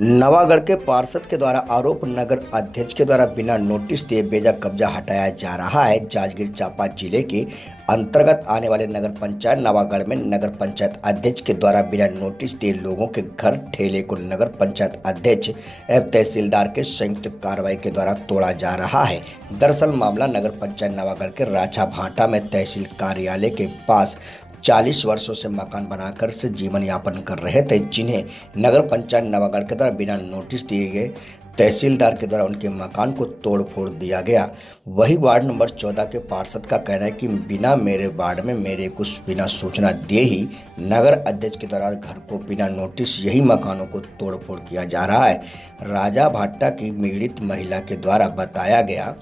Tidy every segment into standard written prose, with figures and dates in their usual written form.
नवागढ़ के पार्षद के द्वारा आरोप नगर अध्यक्ष के द्वारा बिना नोटिस दिए बेजा कब्जा हटाया जा रहा है। जांजगीर चांपा जिले के अंतर्गत आने वाले नगर पंचायत नवागढ़ में नगर पंचायत अध्यक्ष के द्वारा बिना नोटिस दिए लोगों के घर ठेले को नगर पंचायत अध्यक्ष एवं तहसीलदार के संयुक्त कार्रवाई के द्वारा तोड़ा जा रहा है। दरअसल मामला नगर पंचायत नवागढ़ के राछा भाटा में तहसील कार्यालय के पास 40 वर्षों से मकान बनाकर से जीवन यापन कर रहे थे, जिन्हें नगर पंचायत नवागढ़ के द्वारा बिना नोटिस दिए गए तहसीलदार के द्वारा उनके मकान को तोड़ फोड़ दिया गया। वही वार्ड नंबर 14 के पार्षद का कहना है कि बिना मेरे वार्ड में मेरे को बिना सूचना दिए ही नगर अध्यक्ष के द्वारा घर को बिना नोटिस यही मकानों को तोड़ फोड़ किया जा रहा है। राजा भाटा की पीड़ित महिला के द्वारा बताया गया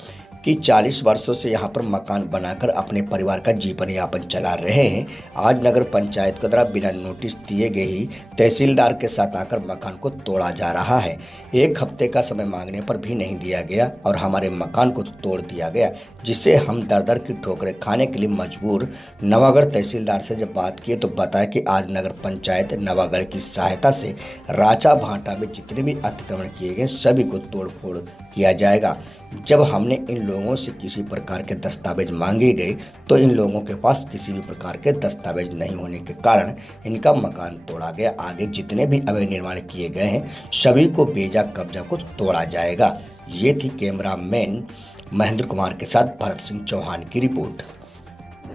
कि 40 वर्षों से यहाँ पर मकान बनाकर अपने परिवार का जीवन यापन चला रहे हैं। आज नगर पंचायत के द्वारा बिना नोटिस दिए गए ही तहसीलदार के साथ आकर मकान को तोड़ा जा रहा है। 1 हफ्ते का समय मांगने पर भी नहीं दिया गया और हमारे मकान को तोड़ दिया गया, जिससे हम दर दर की ठोकरें खाने के लिए मजबूर। नवागढ़ तहसीलदार से जब बात की तो बताया कि आज नगर पंचायत नवागढ़ की सहायता से राचा भाटा में जितने भी अतिक्रमण किए गए सभी को तोड़ फोड़ किया जाएगा। जब हमने इन लोगों से किसी प्रकार के दस्तावेज मांगे गए तो इन लोगों के पास किसी भी प्रकार के दस्तावेज नहीं होने के कारण इनका मकान तोड़ा गया। आगे जितने भी अवैध निर्माण किए गए हैं सभी को बेजा कब्जा को तोड़ा जाएगा। ये थी कैमरामैन महेंद्र कुमार के साथ भरत सिंह चौहान की रिपोर्ट।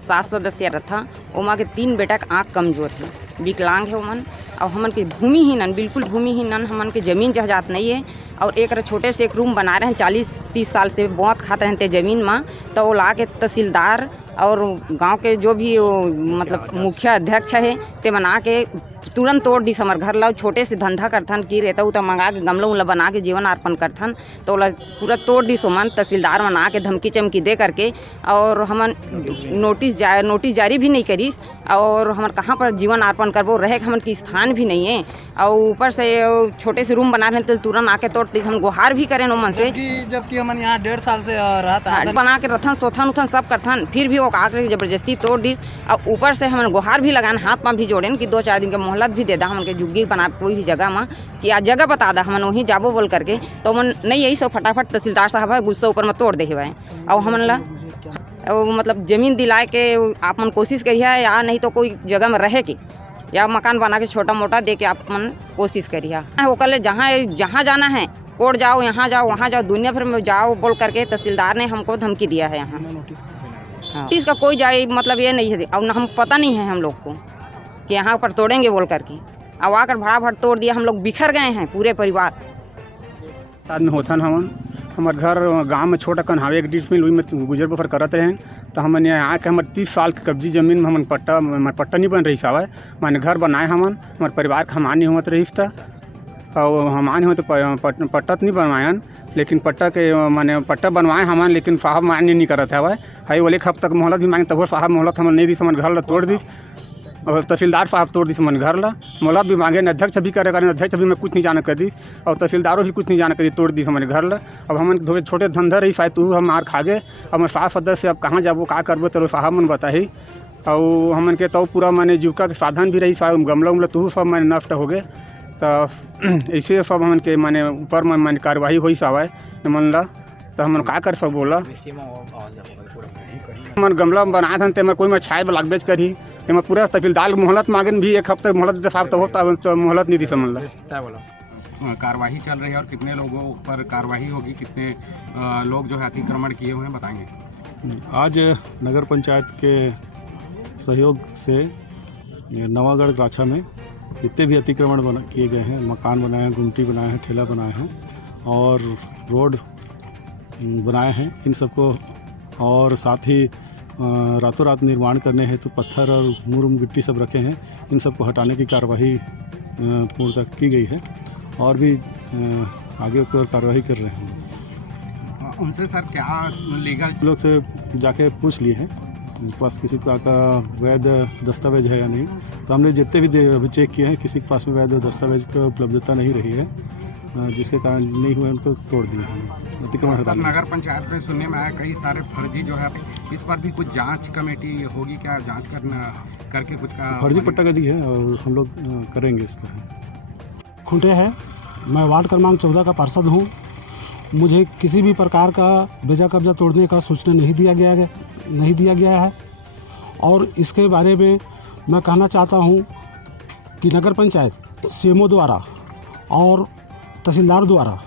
7 सदस्य रथा ओमा के 3 बेटा का आँख कमजोर है, विकलांग है ओमन और हमन के भूमिहीन, बिल्कुल भूमिहीन, हमन के ज़मीन जहाजात नहीं है और एक छोटे से एक रूम बना रहे हैं। 40-30 साल से बहुत खाते रहते ज़मीन में, तो वो ला के तहसीलदार और गांव के जो भी मतलब मुखिया अध्यक्ष है ते बना के तुरंत तोड़ दी समर घर ला। छोटे से धंधा करथन की रहता तो मंगा के गमला उमला बना के जीवन अर्पण करथन, तो पूरा तोड़ दी सोमन तहसीलदार बना के धमकी चमकी दे करके और हमन नोटिस जारी भी नहीं करी और हमन कहाँ पर जीवन अर्पण करबो, रहे हमन की स्थान भी नहीं है और ऊपर से छोटे से रूम बना रहे तो तुरंत आके तोड़ दी। हम गुहार भी करें ओमन से, जबकि हमन यहाँ 1.5 साल से रहता बना के रथन सोथन उथन सब करथन, फिर भी वो आकर जबरदस्ती तोड़ दी और ऊपर से हमन गुहार भी लगान, हाथ पाँव भी जोड़ेन कि 2-4 दिन के मोहलत भी दे दा हमन के जुग्गी बना कोई भी जगह में कि आज जगह बता दा हमन वहीं जाबो बोल करके, तो मन नहीं यही सब फटाफट तहसीलदार साहब है गुस्सा ऊपर में तोड़ दे हुए और हमन ला मतलब ज़मीन दिलाए के आप मन कोशिश करिए या नहीं तो कोई जगह में रहे के या मकान बना के छोटा मोटा दे के आप मन कोशिश करिए। वो कल जहाँ जाना है कोर्ट जाओ, यहाँ जाओ, वहाँ जाओ, दुनिया भर में जाओ बोल करके तहसीलदार ने हमको धमकी दिया है। यहाँ नोटिस का कोई जाए मतलब ये नहीं है और हम पता नहीं है हम लोग को कि यहाँ पर तोड़ेंगे बोल करके, अब आकर भड़ाभड़ तोड़ दिया। हम लोग बिखर गए हैं पूरे परिवार। आदमी होथन हमन हमार घर गांव में छोटा कन हावे 1 डिस मिल में गुजर बसर करत रहे, तो हमन यहाँ के हमारे 30 साल के कब्जी जमीन में हमन पट्टा नहीं बन रही सावे माने घर बनाए हमन हमारे परिवार का हमानी होत रही था और हमानी हो तो पट्टा नहीं बनवायन, लेकिन पट्टा के माने पट्टा बनवाए हमन लेकिन साहब मान्य नहीं करत है। हाई वो 1 हफ्ता मोहलत भी मांगे तब साहब मोहलत हमन नहीं दी, हमन घर ला तोड़ दी और तहसीलदार साहब तोड़ दी मन घर ला। मोहलत भी मांगे अध्यक्ष भी करे अध्यक्ष भी मैं कुछ नहीं जाना कर दी और तहसीलदारों भी कुछ नहीं जाना कर दी, तोड़ दी हमारे घर ला। अब हम छोटे धंधा रही शायद तू हम मार खा गए, अब मैं साहब सदस्य अब कहाँ जाबो का करबो तो साहब मन बताही और हमन के तो पूरा मैंने जीविका के साधन भी रही साहब गमला उमला तू सब मैंने नष्ट हो गए, तो ऐसे सब हमन के माने ऊपर में मैंने कार्रवाई हुई सावा मन ला, तो हमन का कर सब बोला मन गमला बनाए थे तेमर कोई मैं छाए लागबेज करी तेमर पूरा तहसीलदार मोहलत मांगन भी 1 हफ्ते मोहलत दे साहब तो होता मोहलत नहीं दी समझ ला। क्या बोला कार्रवाई चल रही है और कितने लोगों पर कार्रवाई होगी, कितने लोग जो है अतिक्रमण किए हुए हैं बताएंगे। आज नगर पंचायत के सहयोग से नवागढ़ राछा में जितने भी अतिक्रमण किए गए हैं, मकान बनाए हैं, गुमटी बनाए हैं, ठेला बनाए हैं और रोड बनाए हैं, इन सबको और साथ ही रातों रात निर्माण करने हैं तो पत्थर और मुरम गिट्टी सब रखे हैं, इन सबको हटाने की कार्यवाही पूर्णतः की गई है और भी आगे ऊपर कार्रवाई कर रहे हैं। उनसे सर क्या लीगल लोग से जाके पूछ लिए हैं उनके पास किसी प्रकार का वैध दस्तावेज है या नहीं, तो हमने जितने भी अभी चेक किए हैं किसी के पास में वैध दस्तावेज की उपलब्धता नहीं रही है, जिसके कारण नहीं हुए उनको तोड़ दिए हैं अतिक्रमण हटा। नगर पंचायत में सुनने में आया कई सारे फर्जी जो है, इस पर भी कुछ जांच कमेटी होगी क्या, जांच करके कुछ का फर्जी पट्टाबाजी है और हम लोग करेंगे इसका। खूंटे हैं मैं वार्ड क्रमांक 14 का पार्षद हूँ। मुझे किसी भी प्रकार का बेजा कब्जा तोड़ने का सूचना नहीं दिया गया है और इसके बारे में मैं कहना चाहता हूँ कि नगर पंचायत सीएमओ द्वारा और तहसीलदार द्वारा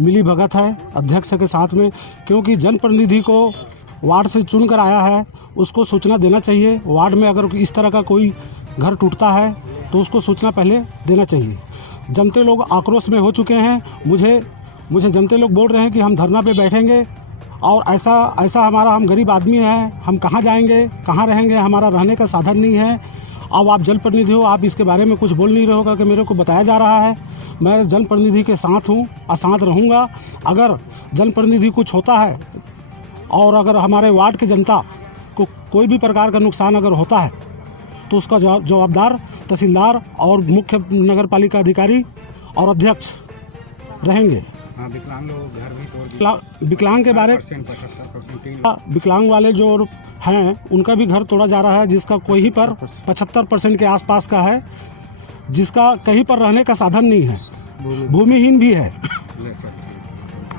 मिली भगत है अध्यक्ष के साथ में, क्योंकि जनप्रतिनिधि को वार्ड से चुन कर आया है, उसको सूचना देना चाहिए। वार्ड में अगर इस तरह का कोई घर टूटता है तो उसको सूचना पहले देना चाहिए। जनते लोग आक्रोश में हो चुके हैं। मुझे जनते लोग बोल रहे हैं कि हम धरना पे बैठेंगे और ऐसा हमारा, हम गरीब आदमी हैं, हम कहाँ जाएंगे, कहाँ रहेंगे, हमारा रहने का साधन नहीं है। अब आप जनप्रतिनिधि हो, आप इसके बारे में कुछ बोल नहीं रहे हो कि मेरे को बताया जा रहा है। मैं जनप्रतिनिधि के साथ हूँ और साथ रहूँगा। अगर जनप्रतिनिधि कुछ होता है और अगर हमारे वार्ड के जनता को कोई भी प्रकार का नुकसान अगर होता है तो उसका जवाबदार तहसीलदार और मुख्य नगर पालिका अधिकारी और अध्यक्ष रहेंगे। विकलांग लोग घर भी तोड़ दिए। विकलांग के बारे 75% विकलांग वाले जो हैं उनका भी घर तोड़ा जा रहा है, जिसका कोई पर 75% के आसपास का है, जिसका कहीं पर रहने का साधन नहीं है, भूमिहीन भी है।